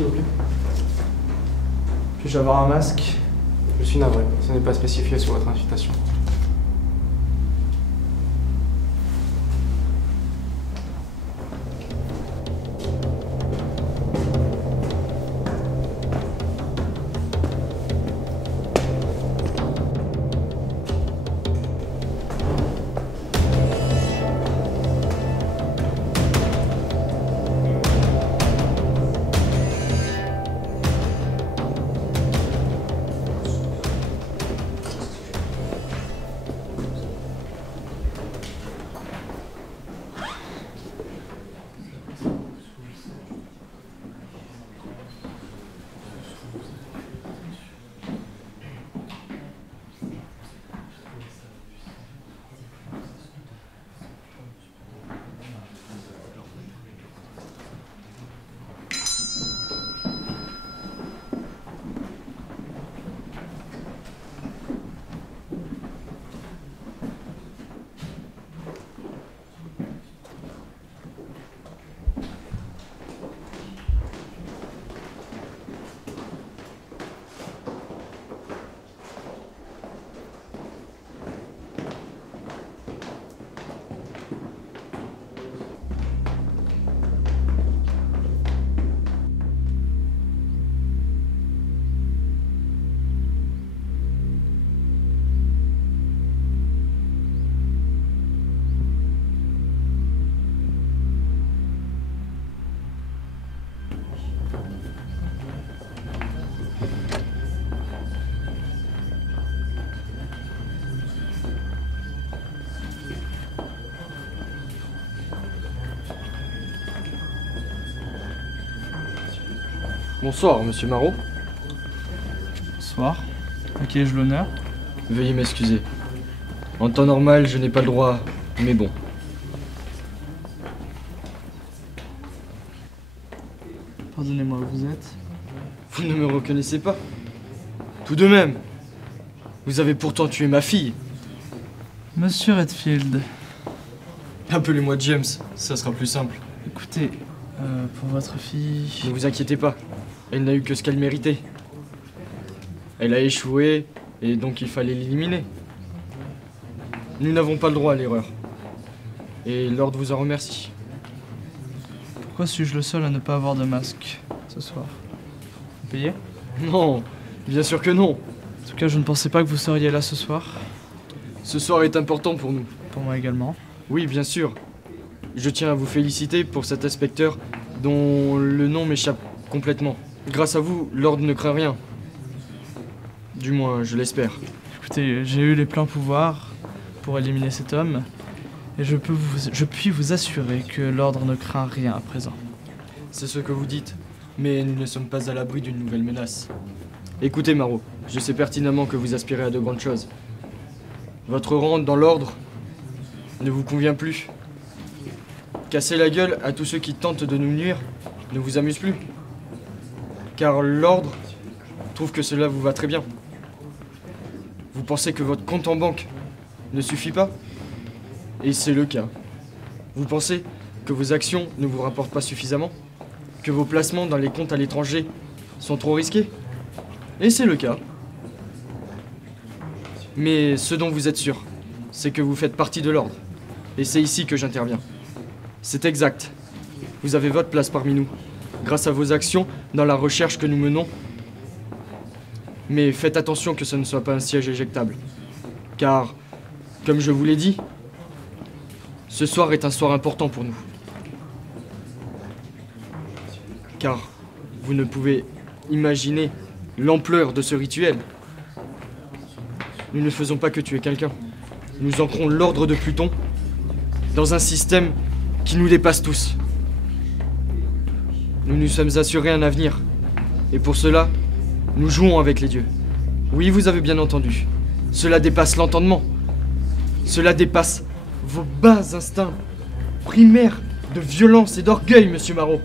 s'il vous plaît. Puis-je avoir un masque? Je suis navré, ce n'est pas spécifié sur votre invitation. Bonsoir, monsieur Marot. Bonsoir. À qui ai-je l'honneur? Veuillez m'excuser. En temps normal, je n'ai pas le droit, mais bon. Pardonnez-moi, vous êtes? Vous ne me reconnaissez pas? Tout de même. Vous avez pourtant tué ma fille. Monsieur Redfield. Appelez-moi James, ça sera plus simple. Écoutez, pour votre fille... Ne vous inquiétez pas. Elle n'a eu que ce qu'elle méritait. Elle a échoué, et donc il fallait l'éliminer. Nous n'avons pas le droit à l'erreur. Et Lord vous en remercie. Pourquoi suis-je le seul à ne pas avoir de masque ce soir? Vous payez? Non, bien sûr que non. En tout cas, je ne pensais pas que vous seriez là ce soir. Ce soir est important pour nous. Pour moi également. Oui, bien sûr. Je tiens à vous féliciter pour cet inspecteur dont le nom m'échappe complètement. Grâce à vous, Lord ne craint rien. Du moins, je l'espère. Écoutez, j'ai eu les pleins pouvoirs pour éliminer cet homme. Et je puis vous assurer que l'ordre ne craint rien à présent. C'est ce que vous dites, mais nous ne sommes pas à l'abri d'une nouvelle menace. Écoutez, Marot, je sais pertinemment que vous aspirez à de grandes choses. Votre rang dans l'ordre ne vous convient plus. Casser la gueule à tous ceux qui tentent de nous nuire ne vous amuse plus. Car l'ordre trouve que cela vous va très bien. Vous pensez que votre compte en banque ne suffit pas? Et c'est le cas. Vous pensez que vos actions ne vous rapportent pas suffisamment? Que vos placements dans les comptes à l'étranger sont trop risqués? Et c'est le cas. Mais ce dont vous êtes sûr, c'est que vous faites partie de l'ordre. Et c'est ici que j'interviens. C'est exact. Vous avez votre place parmi nous, grâce à vos actions dans la recherche que nous menons. Mais faites attention que ce ne soit pas un siège éjectable. Car, comme je vous l'ai dit, ce soir est un soir important pour nous. Car vous ne pouvez imaginer l'ampleur de ce rituel. Nous ne faisons pas que tuer quelqu'un. Nous ancrons l'ordre de Pluton dans un système qui nous dépasse tous. Nous nous sommes assurés un avenir. Et pour cela, nous jouons avec les dieux. Oui, vous avez bien entendu. Cela dépasse l'entendement. Cela dépasse vos bas instincts primaires de violence et d'orgueil, monsieur Marot.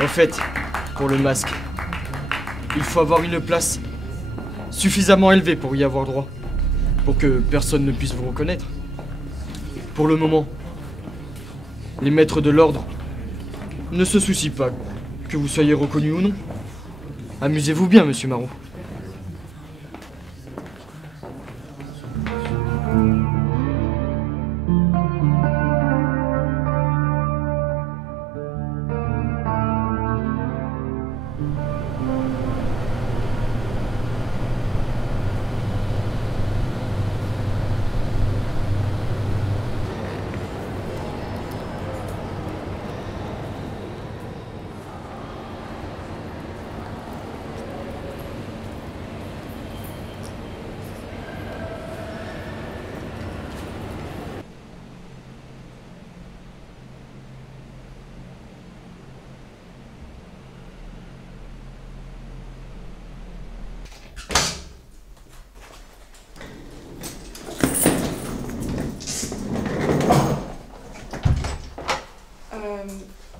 En fait, pour le masque, il faut avoir une place suffisamment élevée pour y avoir droit, pour que personne ne puisse vous reconnaître. Pour le moment, les maîtres de l'ordre ne se soucient pas que vous soyez reconnu ou non. Amusez-vous bien, monsieur Marot.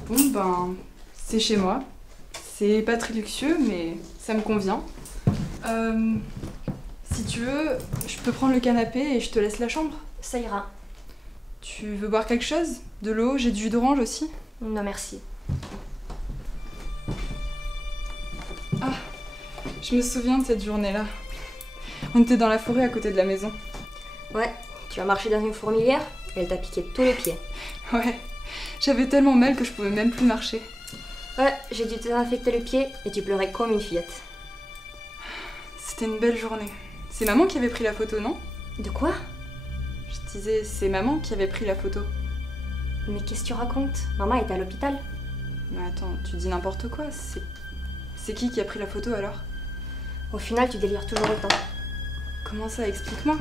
Bon ben, c'est chez moi. C'est pas très luxueux, mais ça me convient. Si tu veux, je peux prendre le canapé et je te laisse la chambre. Ça ira. Tu veux boire quelque chose? De l'eau? J'ai du jus d'orange aussi. Non, merci. Ah, je me souviens de cette journée-là. On était dans la forêt à côté de la maison. Ouais, tu as marché dans une fourmilière et elle t'a piqué tous les pieds. Ouais, j'avais tellement mal que je pouvais même plus marcher. Ouais, j'ai dû te désinfecter le pied et tu pleurais comme une fillette. C'était une belle journée. C'est maman qui avait pris la photo, non? De quoi? Je disais, c'est maman qui avait pris la photo. Mais qu'est-ce que tu racontes? Maman est à l'hôpital. Mais attends, tu dis n'importe quoi. C'est qui a pris la photo alors? Au final, tu délires toujours autant. Comment ça? Explique-moi.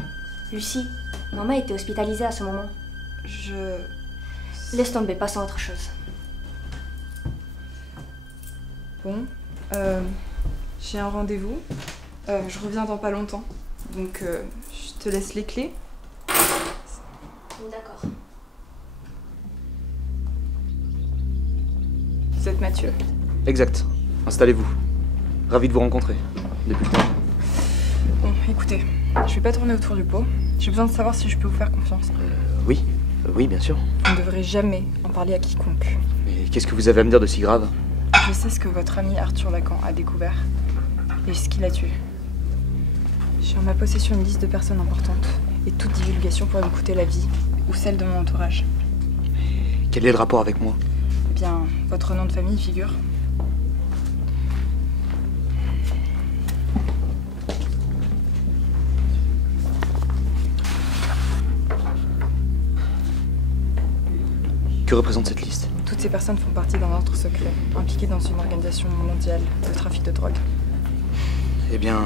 Lucie, maman était hospitalisée à ce moment. Laisse tomber, passons à autre chose. Bon, j'ai un rendez-vous. Je reviens dans pas longtemps. Donc, je te laisse les clés. D'accord. Vous êtes Mathieu? Exact. Installez-vous. Ravi de vous rencontrer. Depuis le temps. Bon, écoutez, je vais pas tourner autour du pot. J'ai besoin de savoir si je peux vous faire confiance. Oui. Oui, bien sûr. Vous ne devrez jamais en parler à quiconque. Mais qu'est-ce que vous avez à me dire de si grave? Je sais ce que votre ami Arthur Lacan a découvert et ce qu'il a tué. J'ai en ma possession une liste de personnes importantes et toute divulgation pourrait me coûter la vie ou celle de mon entourage. Quel est le rapport avec moi? Eh bien, votre nom de famille figure. Que représente cette liste? Toutes ces personnes font partie d'un ordre secret, impliquées dans une organisation mondiale de trafic de drogue. Eh bien,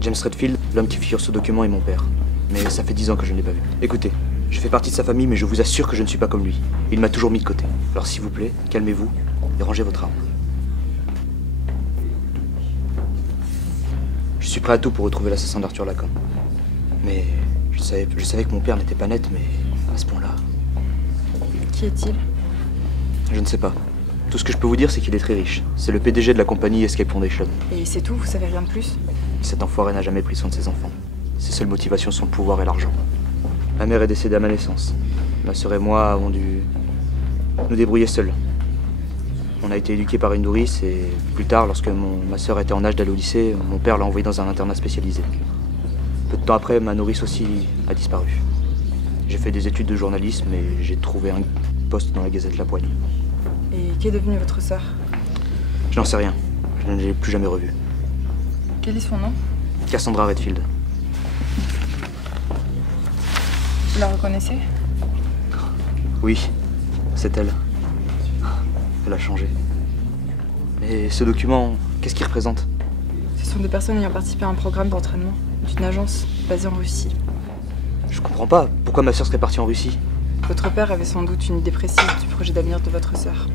James Redfield, l'homme qui figure ce document, est mon père. Mais ça fait 10 ans que je ne l'ai pas vu. Écoutez, je fais partie de sa famille, mais je vous assure que je ne suis pas comme lui. Il m'a toujours mis de côté. Alors s'il vous plaît, calmez-vous et rangez votre arme. Je suis prêt à tout pour retrouver l'assassin d'Arthur Lacan. Mais je savais que mon père n'était pas net, mais à ce point-là... Qui est-il? Je ne sais pas. Tout ce que je peux vous dire, c'est qu'il est très riche. C'est le PDG de la compagnie Escape Foundation. Et c'est tout, vous savez rien de plus? Cet enfoiré n'a jamais pris soin de ses enfants. Ses seules motivations sont le pouvoir et l'argent. Ma mère est décédée à ma naissance. Ma sœur et moi avons dû nous débrouiller seuls. On a été éduqués par une nourrice et plus tard, lorsque ma sœur était en âge d'aller au lycée, mon père l'a envoyée dans un internat spécialisé. Peu de temps après, ma nourrice aussi a disparu. J'ai fait des études de journalisme et j'ai trouvé un poste dans la Gazette La Poigne. Et qu'est devenue votre sœur? Je n'en sais rien. Je ne l'ai plus jamais revue. Quel est son nom? Cassandra Redfield. Vous la reconnaissez? Oui, c'est elle. Elle a changé. Mais ce document, qu'est-ce qu'il représente? Ce sont des personnes ayant participé à un programme d'entraînement d'une agence basée en Russie. Je comprends pas. Pourquoi ma sœur serait partie en Russie? Votre père avait sans doute une idée précise du projet d'avenir de votre sœur.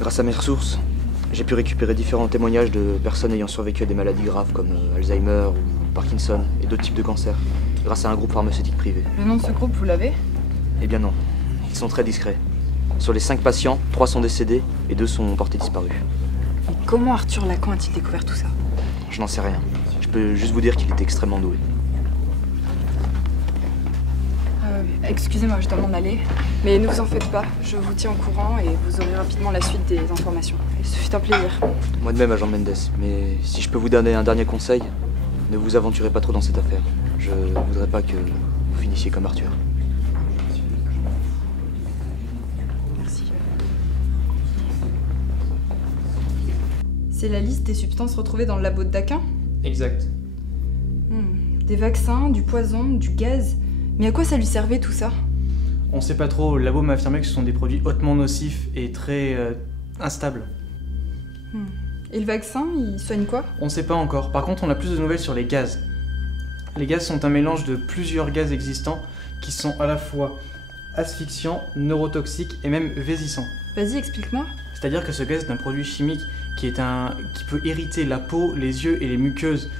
Grâce à mes ressources, j'ai pu récupérer différents témoignages de personnes ayant survécu à des maladies graves comme Alzheimer ou Parkinson et d'autres types de cancers, grâce à un groupe pharmaceutique privé. Le nom de ce groupe, vous l'avez? Eh bien non, ils sont très discrets. Sur les 5 patients, 3 sont décédés et 2 sont portés disparus. Mais comment Arthur Lacan a-t-il découvert tout ça? Je n'en sais rien. Je peux juste vous dire qu'il était extrêmement doué. Excusez-moi, je dois m'en aller. Mais ne vous en faites pas, je vous tiens au courant et vous aurez rapidement la suite des informations. Et ce fut un plaisir. Moi de même, agent Mendes, mais si je peux vous donner un dernier conseil, ne vous aventurez pas trop dans cette affaire. Je ne voudrais pas que vous finissiez comme Arthur. Merci. C'est la liste des substances retrouvées dans le labo de Daquin? Exact. Des vaccins, du poison, du gaz. Mais à quoi ça lui servait tout ça? On sait pas trop, le labo m'a affirmé que ce sont des produits hautement nocifs et très instables. Et le vaccin, il soigne quoi? On sait pas encore, par contre on a plus de nouvelles sur les gaz. Les gaz sont un mélange de plusieurs gaz existants qui sont à la fois asphyxiants, neurotoxiques et même vésissants. Vas-y, explique-moi. C'est-à-dire que ce gaz est un produit chimique qui peut irriter la peau, les yeux et les muqueuses,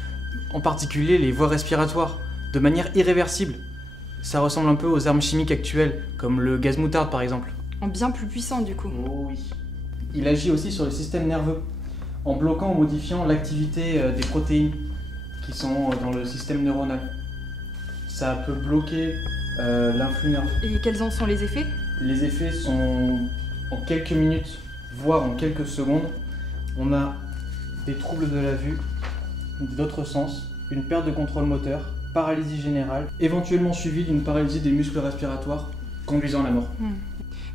en particulier les voies respiratoires, de manière irréversible. Ça ressemble un peu aux armes chimiques actuelles, comme le gaz moutarde par exemple. En bien plus puissant du coup. Oh oui. Il agit aussi sur le système nerveux, en bloquant ou modifiant l'activité des protéines qui sont dans le système neuronal. Ça peut bloquer l'influx nerveux. Et quels en sont les effets? Les effets sont en quelques minutes, voire en quelques secondes. On a des troubles de la vue, d'autres sens, une perte de contrôle moteur, paralysie générale, éventuellement suivie d'une paralysie des muscles respiratoires, conduisant à la mort.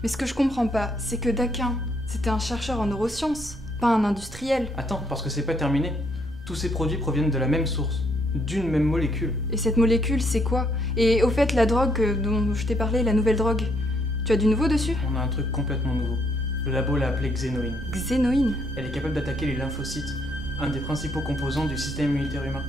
Mais ce que je comprends pas, c'est que Daquin, c'était un chercheur en neurosciences, pas un industriel. Attends, parce que c'est pas terminé. Tous ces produits proviennent de la même source, d'une même molécule. Et cette molécule, c'est quoi? Et au fait, la drogue dont je t'ai parlé, la nouvelle drogue, tu as du nouveau dessus? On a un truc complètement nouveau. Le labo l'a appelée Xénoïne. Xénoïne? Elle est capable d'attaquer les lymphocytes, un des principaux composants du système immunitaire humain.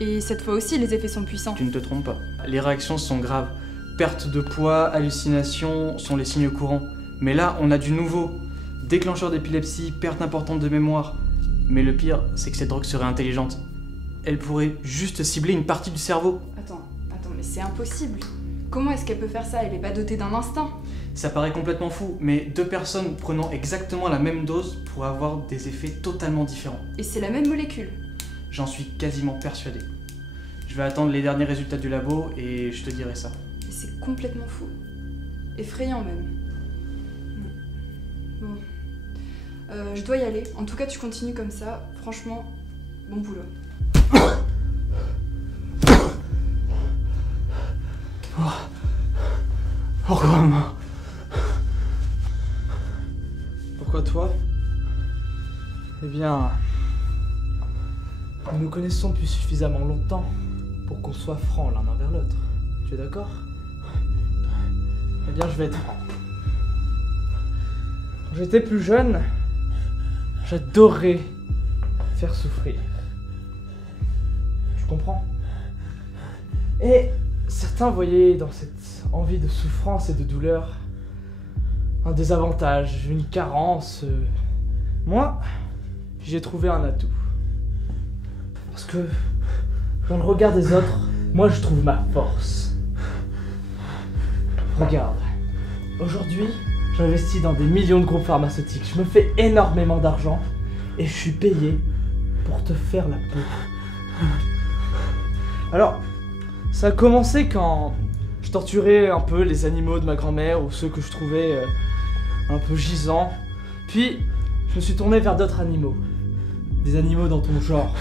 Et cette fois aussi, les effets sont puissants. Tu ne te trompes pas. Les réactions sont graves. Perte de poids, hallucinations sont les signes courants. Mais là, on a du nouveau. Déclencheur d'épilepsie, perte importante de mémoire. Mais le pire, c'est que cette drogue serait intelligente. Elle pourrait juste cibler une partie du cerveau. Attends, mais c'est impossible. Comment est-ce qu'elle peut faire ça? Elle est pas dotée d'un instinct. Ça paraît complètement fou, mais 2 personnes prenant exactement la même dose pourraient avoir des effets totalement différents. Et c'est la même molécule. J'en suis quasiment persuadé. Je vais attendre les derniers résultats du labo et je te dirai ça. Et c'est complètement fou. Effrayant même. Bon. Je dois y aller. En tout cas, tu continues comme ça. Franchement, bon boulot. Pourquoi moi? Pourquoi toi? Eh bien, nous nous connaissons depuis suffisamment longtemps pour qu'on soit francs l'un envers l'autre. Tu es d'accord? Eh bien, je vais être franc. Quand j'étais plus jeune, j'adorais faire souffrir. Tu comprends? Et certains voyaient dans cette envie de souffrance et de douleur un désavantage, une carence. Moi, j'ai trouvé un atout. Parce que dans le regard des autres, moi je trouve ma force. Regarde, aujourd'hui, j'investis dans des millions de groupes pharmaceutiques. Je me fais énormément d'argent et je suis payé pour te faire la peau. Alors, ça a commencé quand je torturais un peu les animaux de ma grand-mère ou ceux que je trouvais un peu gisants. Puis, je me suis tourné vers d'autres animaux. Des animaux dans ton genre.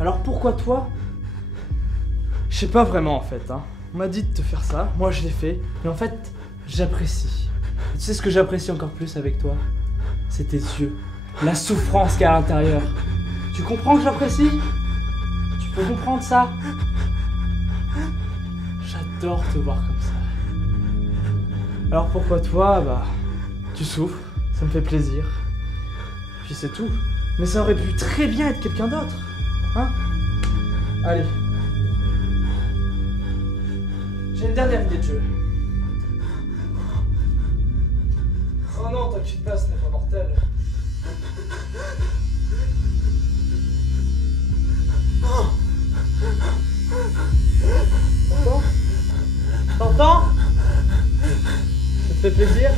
Alors pourquoi toi? Je sais pas vraiment en fait, hein. On m'a dit de te faire ça, moi je l'ai fait. Mais en fait, j'apprécie. Et tu sais ce que j'apprécie encore plus avec toi? C'est tes yeux. La souffrance qu'il y a à l'intérieur. Tu comprends que j'apprécie? Tu peux comprendre ça? J'adore te voir comme ça. Alors pourquoi toi, bah, tu souffres, ça me fait plaisir. Puis c'est tout. Mais ça aurait pu très bien être quelqu'un d'autre. Hein? Allez. J'ai une dernière idée de jeu. Oh non, t'inquiète pas, ce n'est pas mortel. T'entends? T'entends? Ça te fait plaisir?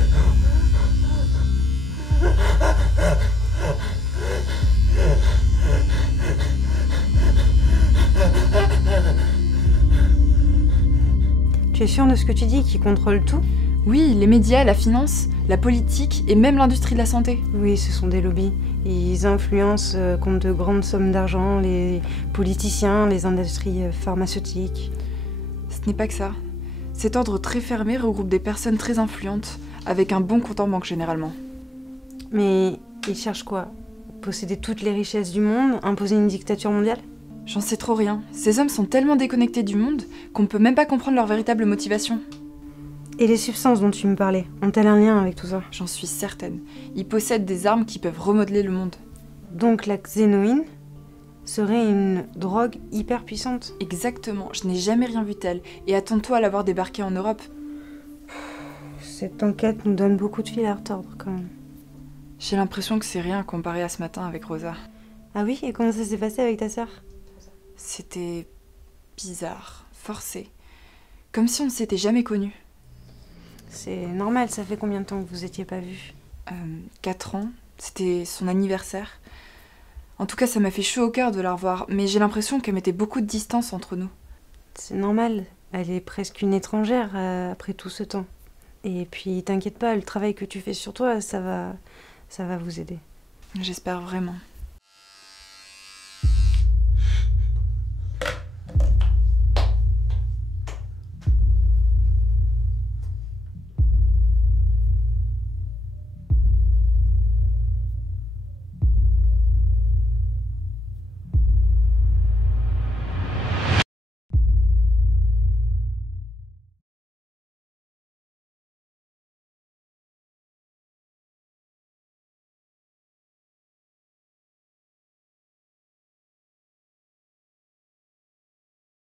Tu es sûr de ce que tu dis, qui contrôle tout? Oui, les médias, la finance, la politique et même l'industrie de la santé. Oui, ce sont des lobbies. Ils influencent contre de grandes sommes d'argent les politiciens, les industries pharmaceutiques. Ce n'est pas que ça. Cet ordre très fermé regroupe des personnes très influentes, avec un bon compte en banque généralement. Mais ils cherchent quoi? Posséder toutes les richesses du monde? Imposer une dictature mondiale? J'en sais trop rien. Ces hommes sont tellement déconnectés du monde qu'on ne peut même pas comprendre leur véritable motivation. Et les substances dont tu me parlais, ont-elles un lien avec tout ça? J'en suis certaine. Ils possèdent des armes qui peuvent remodeler le monde. Donc la xénoïne serait une drogue hyper puissante? Exactement, je n'ai jamais rien vu tel. Et attends-toi à l'avoir débarqué en Europe. Cette enquête nous donne beaucoup de fil à retordre quand même. J'ai l'impression que c'est rien comparé à ce matin avec Rosa. Ah oui? Et comment ça s'est passé avec ta sœur? C'était bizarre, forcé. Comme si on ne s'était jamais connus. C'est normal, ça fait combien de temps que vous étiez pas vus? 4 ans, c'était son anniversaire. En tout cas, ça m'a fait chaud au cœur de la revoir, mais j'ai l'impression qu'elle mettait beaucoup de distance entre nous. C'est normal, elle est presque une étrangère après tout ce temps. Et puis t'inquiète pas, le travail que tu fais sur toi, ça va vous aider. J'espère vraiment.